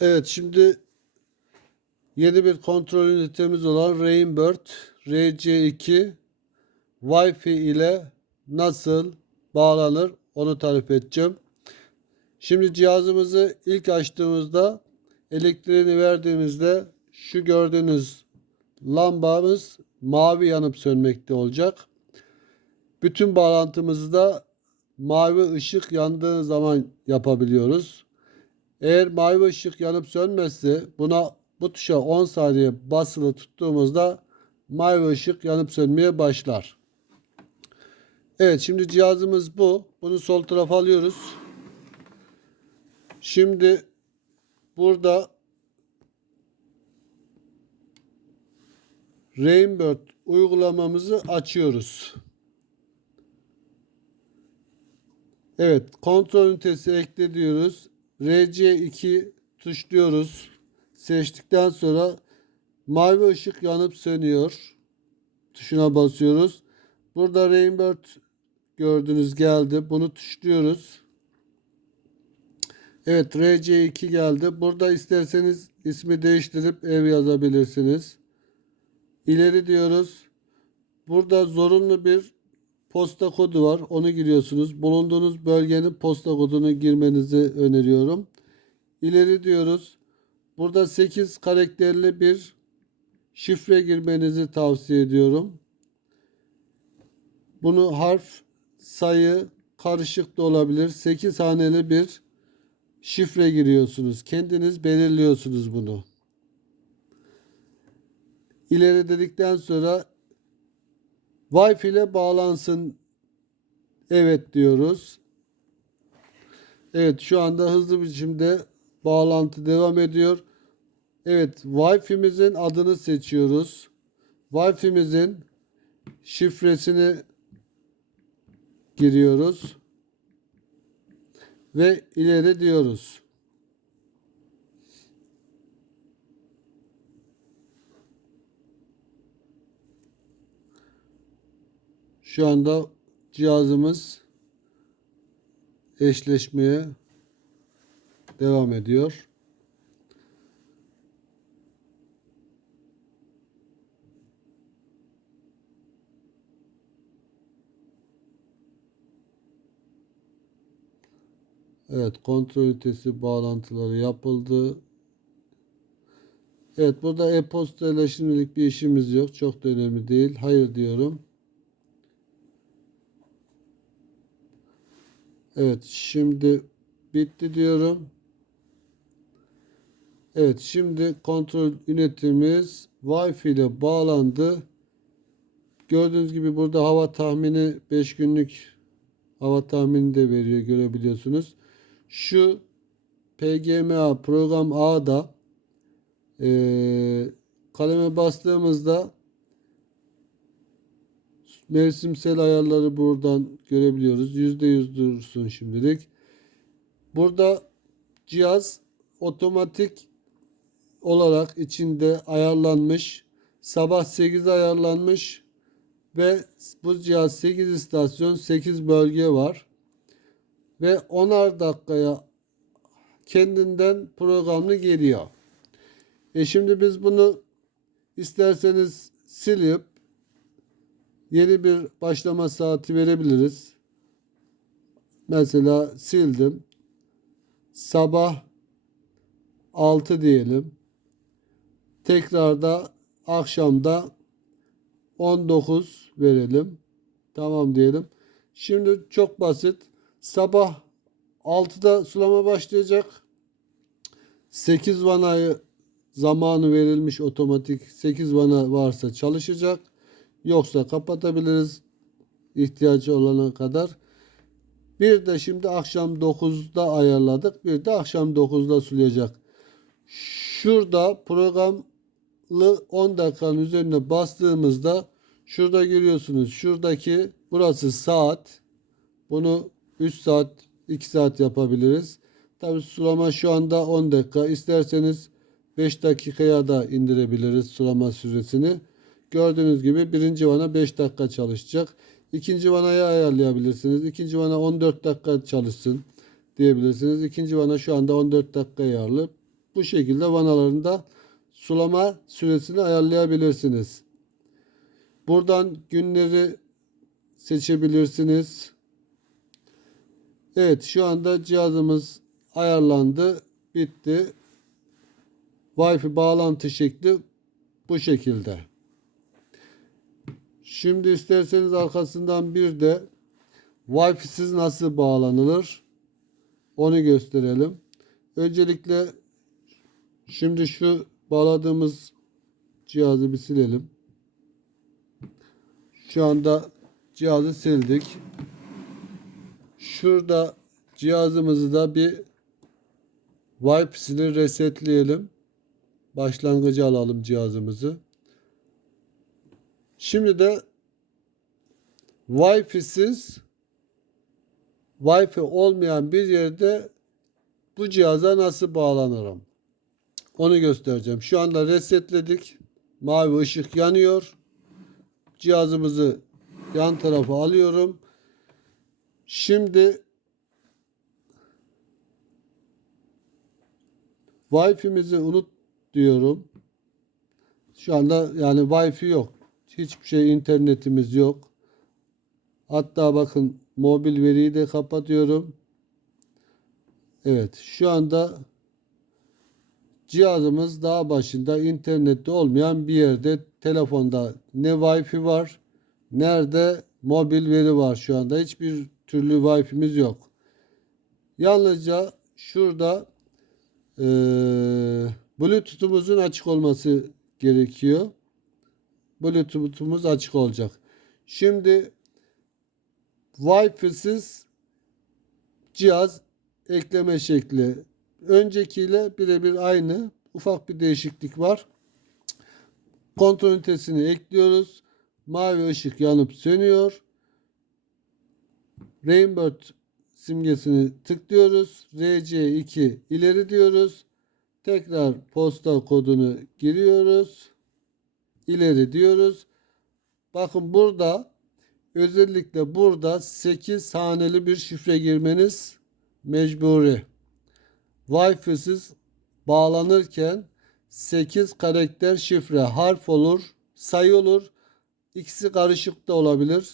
Evet şimdi yeni bir kontrol ünitemiz olan Rainbird RC2 Wi-Fi ile nasıl bağlanır onu tarif edeceğim. Şimdi cihazımızı ilk açtığımızda elektriğini verdiğimizde şu gördüğünüz lambamız mavi yanıp sönmekte olacak. Bütün bağlantımızı da mavi ışık yandığı zaman yapabiliyoruz. Eğer mavi ışık yanıp sönmezse buna bu tuşa 10 saniye basılı tuttuğumuzda mavi ışık yanıp sönmeye başlar. Evet şimdi cihazımız bu. Bunu sol tarafa alıyoruz. Şimdi burada Rainbird uygulamamızı açıyoruz. Evet, kontrol ünitesi ekle diyoruz. RC2 tuşluyoruz. Seçtikten sonra mavi ışık yanıp sönüyor. Tuşuna basıyoruz. Burada Rainbird gördünüz geldi. Bunu tuşluyoruz. Evet RC2 geldi. Burada isterseniz ismi değiştirip ev yazabilirsiniz. İleri diyoruz. Burada zorunlu bir posta kodu var. Onu giriyorsunuz. Bulunduğunuz bölgenin posta kodunu girmenizi öneriyorum. İleri diyoruz. Burada 8 karakterli bir şifre girmenizi tavsiye ediyorum. Bunu harf, sayı, karışık da olabilir. 8 haneli bir şifre giriyorsunuz. Kendiniz belirliyorsunuz bunu. İleri dedikten sonra Wi-Fi ile bağlansın. Evet diyoruz. Evet şu anda hızlı biçimde bağlantı devam ediyor. Evet Wi-Fi'mizin adını seçiyoruz. Wi-Fi'mizin şifresini giriyoruz. Ve ileri diyoruz. Şu anda cihazımız eşleşmeye devam ediyor. Evet, kontrol ünitesi bağlantıları yapıldı. Evet, burada e-posta ile şimdilik bir işimiz yok. Çok da önemli değil. Hayır diyorum. Evet şimdi bitti diyorum. Evet şimdi kontrol ünitemiz Wi-Fi ile bağlandı. Gördüğünüz gibi burada hava tahmini 5 günlük hava tahmini de veriyor görebiliyorsunuz. Şu PGMA program A'da e, kaleme bastığımızda Mevsimsel ayarları buradan görebiliyoruz. %100 dursun şimdilik. Burada cihaz otomatik olarak içinde ayarlanmış. Sabah 8 ayarlanmış ve bu cihaz 8 istasyon 8 bölge var. Ve 10'ar dakikaya kendinden programlı geliyor. E şimdi biz bunu isterseniz silip yeni bir başlama saati verebiliriz. Mesela sildim. Sabah 6 diyelim. Tekrar da akşamda 19 verelim. Tamam diyelim. Şimdi çok basit. Sabah 6'da sulama başlayacak. 8 vanayı zamanı verilmiş otomatik 8 vana varsa çalışacak. Yoksa kapatabiliriz ihtiyacı olana kadar. Bir de şimdi akşam 9'da ayarladık. Bir de akşam 9'da sulayacak. Şurada programlı 10 dakikanın üzerine bastığımızda şurada görüyorsunuz. Şuradaki burası saat. Bunu 3 saat 2 saat yapabiliriz. Tabi sulama şu anda 10 dakika. İsterseniz 5 dakikaya da indirebiliriz sulama süresini. Gördüğünüz gibi birinci vana 5 dakika çalışacak. İkinci vanayı ayarlayabilirsiniz. İkinci vana 14 dakika çalışsın diyebilirsiniz. İkinci vana şu anda 14 dakika ayarlı. Bu şekilde vanalarında sulama süresini ayarlayabilirsiniz. Buradan günleri seçebilirsiniz. Evet şu anda cihazımız ayarlandı. Bitti. Wi-Fi bağlantı şekli bu şekilde. Şimdi isterseniz arkasından bir de Wi-Fi'siz nasıl bağlanılır? Onu gösterelim. Öncelikle şimdi şu bağladığımız cihazı bir silelim. Şu anda cihazı sildik. Şurada cihazımızı da bir Wi-Fi'sini resetleyelim. Başlangıcı alalım cihazımızı. Şimdi de Wi-Fi'siz Wi-Fi olmayan bir yerde bu cihaza nasıl bağlanırım? Onu göstereceğim. Şu anda resetledik. Mavi ışık yanıyor. Cihazımızı yan tarafa alıyorum. Şimdi Wi-Fi'mizi unut diyorum. Şu anda yani Wi-Fi yok. Hiçbir şey internetimiz yok. Hatta bakın mobil veriyi de kapatıyorum. Evet şu anda cihazımız daha başında internette olmayan bir yerde telefonda ne Wi-Fi var nerede mobil veri var şu anda hiçbir türlü Wi-Fi'miz yok. Yalnızca şurada eee Bluetooth'umuzun açık olması gerekiyor. Bluetooth'umuz açık olacak. Şimdi Wi-Fi'siz cihaz ekleme şekli öncekiyle birebir aynı. Ufak bir değişiklik var. Kontrol ünitesini ekliyoruz. Mavi ışık yanıp sönüyor. Rainbird simgesini tıklıyoruz. RC2 ileri diyoruz. Tekrar posta kodunu giriyoruz. İleri diyoruz. Bakın burada özellikle burada 8 haneli bir şifre girmeniz mecburi. Wi-Fi'siz bağlanırken 8 karakter şifre harf olur, sayı olur. İkisi karışık da olabilir.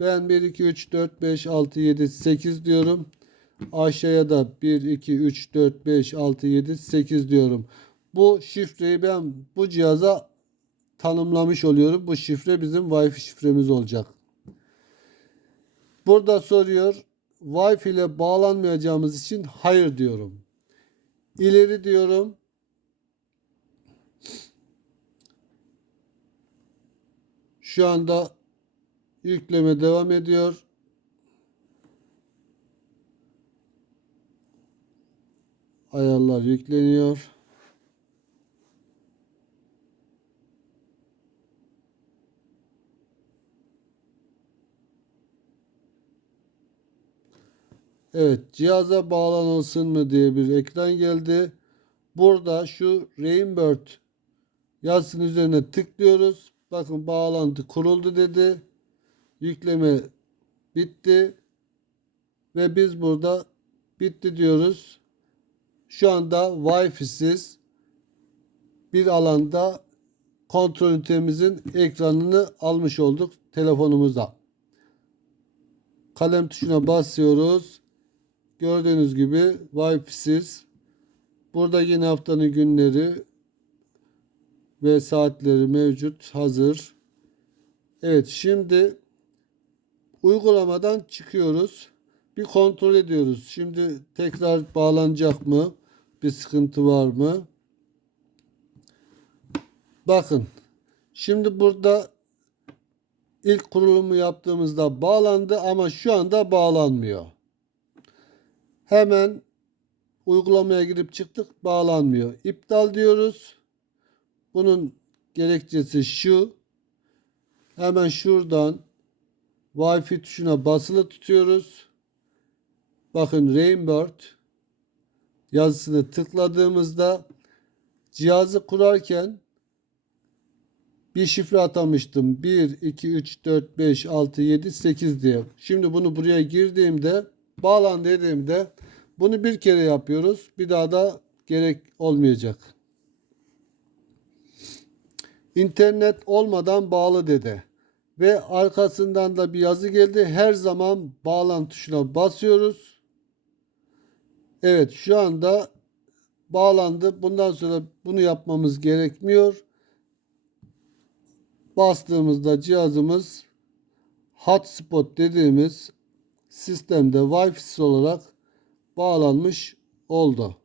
Ben 1 2 3 4 5 6 7 8 diyorum. Aşağıya da 1 2 3 4 5 6 7 8 diyorum. Bu şifreyi ben bu cihaza tanımlamış oluyorum. Bu şifre bizim Wi-Fi şifremiz olacak. Burada soruyor. Wi-Fi ile bağlanmayacağımız için hayır diyorum. İleri diyorum. Şu anda yükleme devam ediyor. Ayarlar yükleniyor. Evet, cihaza bağlanılsın mı diye bir ekran geldi. Burada şu Rainbird yazısının üzerine tıklıyoruz. Bakın bağlantı kuruldu dedi. Yükleme bitti. Ve biz burada bitti diyoruz. Şu anda Wi-Fi'siz bir alanda kontrol ünitemizin ekranını almış olduk telefonumuza. Kalem tuşuna basıyoruz. Gördüğünüz gibi Wi-Fi'siz. Burada yine haftanın günleri ve saatleri mevcut, hazır. Evet, şimdi uygulamadan çıkıyoruz. Bir kontrol ediyoruz. Şimdi tekrar bağlanacak mı? Bir sıkıntı var mı? Bakın. Şimdi burada ilk kurulumu yaptığımızda bağlandı ama şu anda bağlanmıyor. Hemen uygulamaya girip çıktık bağlanmıyor. İptal diyoruz. Bunun gerekçesi şu. Hemen şuradan Wi-Fi tuşuna basılı tutuyoruz. Bakın Rainbird yazısını tıkladığımızda cihazı kurarken bir şifre atamıştım. 1, 2, 3, 4, 5, 6, 7, 8 diye. Şimdi bunu buraya girdiğimde bağlan dediğimde bunu bir kere yapıyoruz. Bir daha da gerek olmayacak. İnternet olmadan bağlı dedi. Ve arkasından da bir yazı geldi. Her zaman bağlan tuşuna basıyoruz. Evet şu anda bağlandı. Bundan sonra bunu yapmamız gerekmiyor. Bastığımızda cihazımız hotspot dediğimiz sistemde Wi-Fi olarak bağlanmış oldu.